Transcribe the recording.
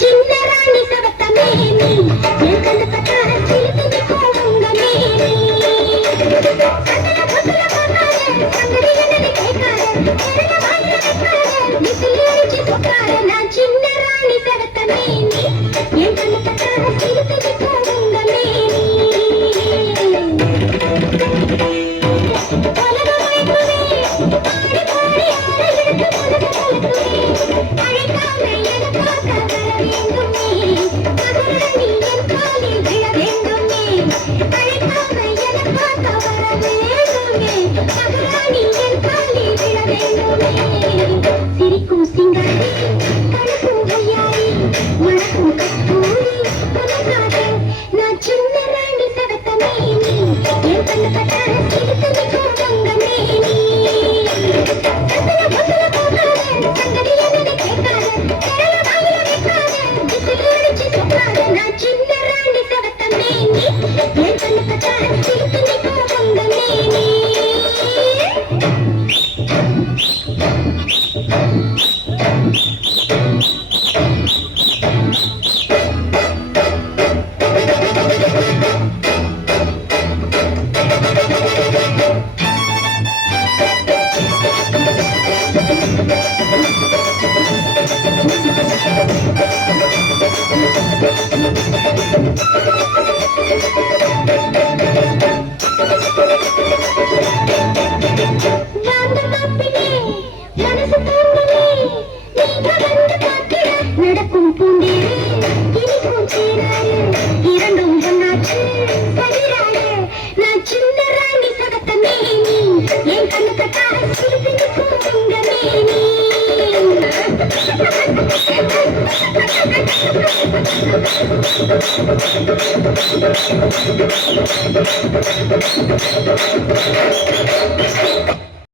சின்ன ராணி சவத்தமேனி என் கண்ணு பட்டா சிலுக்குது கோவங்கமேனி சந்தன பொத்துல போட்டாரு சங்கடி என்னது கேட்காரு எரங்க வாயில வைக்காரு விசில் அடிச்சு போட்டாரு நான் சின்ன ராணி சவத்தமேனி என் கண்ணு பட்டா சிலுக்குது கோவங்கமேனி சிரிக்கும் சிங்காரி கணக்கும் கையாரி மணக்கும் கஸ்தூரி உனக்காக நான் சின்ன ராணி சவத்தமேனி என் கண்ணு பட்டா சிலுக்குது கோவங்கமேனி சந்தன பொத்துல போட்டாரு சங்கடி என்னது கேட்காரு எரங்க வாயில வைக்காரு விசில் அடிச்சு போட்டாரு நான் சின்ன ராணி சவத்தமேனி என் கண்ணு பட்டா சிலுக்குது கோவங்கமேனி நடக்கும் பூண்டேரு இனிக்கும் சீராரு இரண்டும் ஒன்னாச்சு சரிராரு நான் சின்ன ராணி சவத்தமேனி என் கண்ணு கட்டா சிலுக்குது கோவங்கமேனி